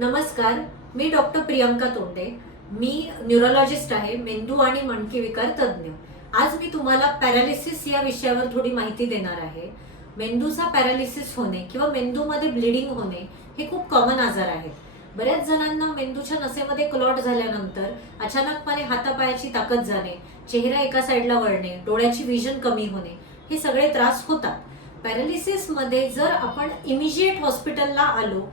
नमस्कार, मी डॉक्टर प्रियंका तोंडे. मी न्यूरोलॉजिस्ट आहे, मेंदू आणि मणके विकार तज्ञ. आज मी तुम्हाला पॅरालिसिस या विषयावर थोडी माहिती देणार आहे. मेंदूचा पॅरालिसिस होणे किंवा मेंदूमध्ये ब्लिडिंग होणे हे खूप कॉमन आजार आहेत. बऱ्याच जणांना मेंदूच्या नसेमध्ये क्लॉट झाल्यानंतर अचानकपणे हातापायाची ताकद जाणे, चेहरा एका साईडला वळणे, डोळ्याची विजन कमी होणे हे सगळे त्रास होतात. पॅरालिसिसमध्ये जर आपण इमिजिएट हॉस्पिटलला आलो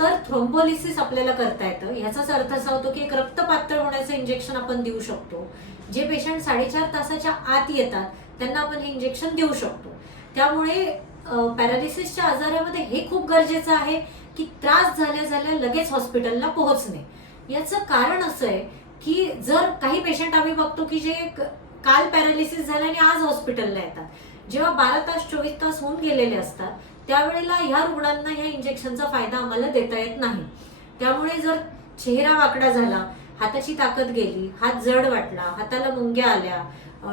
तर थ्रोम्बोलिसिस आपल्याला करता येतं. ह्याचाच अर्थ असा होतो की एक रक्त पातळ होण्याचं इंजेक्शन आपण देऊ शकतो. जे पेशंट 4.5 तासाच्या आत येतात त्यांना आपण हे इंजेक्शन देऊ शकतो. त्यामुळे पॅरालिसिसच्या आजारामध्ये हे खूप गरजेचं आहे की त्रास झाल्या झाल्या लगेच हॉस्पिटलला पोहोचणे. याचं कारण असं आहे की जर काही पेशंट आम्ही बघतो की जे काल पॅरालिसिस झालं आणि आज हॉस्पिटलला येतात, जेव्हा 12 तास 24 तास होऊन गेलेले असतात त्यावेळेला ह्या रुग्णांना ह्या इंजेक्शनचा फायदा आम्हाला देता येत नाही. त्यामुळे जर चेहरा वाकडा झाला, हाताची ताकद गेली, हात जड वाटला, हाताला मुंग्या आल्या,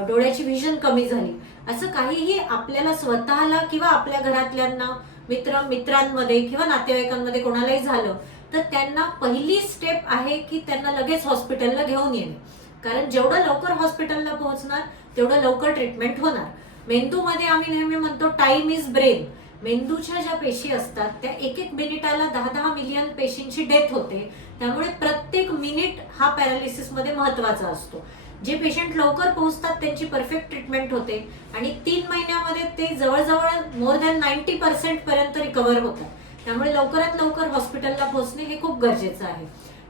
डोळ्याची विजन कमी झाली, असं काहीही आपल्याला स्वतःला किंवा आपल्या घरातल्यांना मित्रांमध्ये किंवा नातेवाईकांमध्ये कोणालाही झालं तर त्यांना पहिली स्टेप आहे की त्यांना लगेच हॉस्पिटलला घेऊन येणे. कारण जेवढं लवकर हॉस्पिटलला पोहोचणार तेवढं लवकर ट्रीटमेंट होणार. मेंदूमध्ये आम्ही नेहमी म्हणतो टाइम इज ब्रेन. मेंदूच्या ज्या पेशी असतात त्या एक एक मिनिटाला 10-10 मिलियन पेशींची डेथ होते. त्यामुळे प्रत्येक मिनिट हा पॅरालिसिसमध्ये महत्त्वाचा असतो. जे पेशंट लवकर पोहोचतात त्यांची परफेक्ट ट्रीटमेंट होते आणि 3 महिन्यामध्ये ते जवळजवळ मोर दॅन 90% पर्यंत रिकव्हर होतात. त्यामुळे लवकरात लवकर हॉस्पिटलला पोहोचणे हे खूप गरजेचं आहे.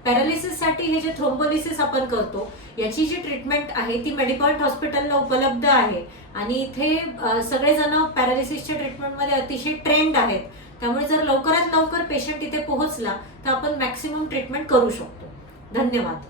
पॅरालिसिससाठी हे जे थ्रोम्बोलिसिस आपण करतो याची जी ट्रीटमेंट आहे ती मेडिपॉइंट हॉस्पिटलला उपलब्ध आहे आणि इथे सगळेजण पॅरालिसिसच्या ट्रीटमेंटमध्ये अतिशय ट्रेंड आहेत. त्यामुळे जर लवकरात लवकर पेशंट इथे पोहोचला तर आपण मॅक्सिमम ट्रीटमेंट करू शकतो. धन्यवाद.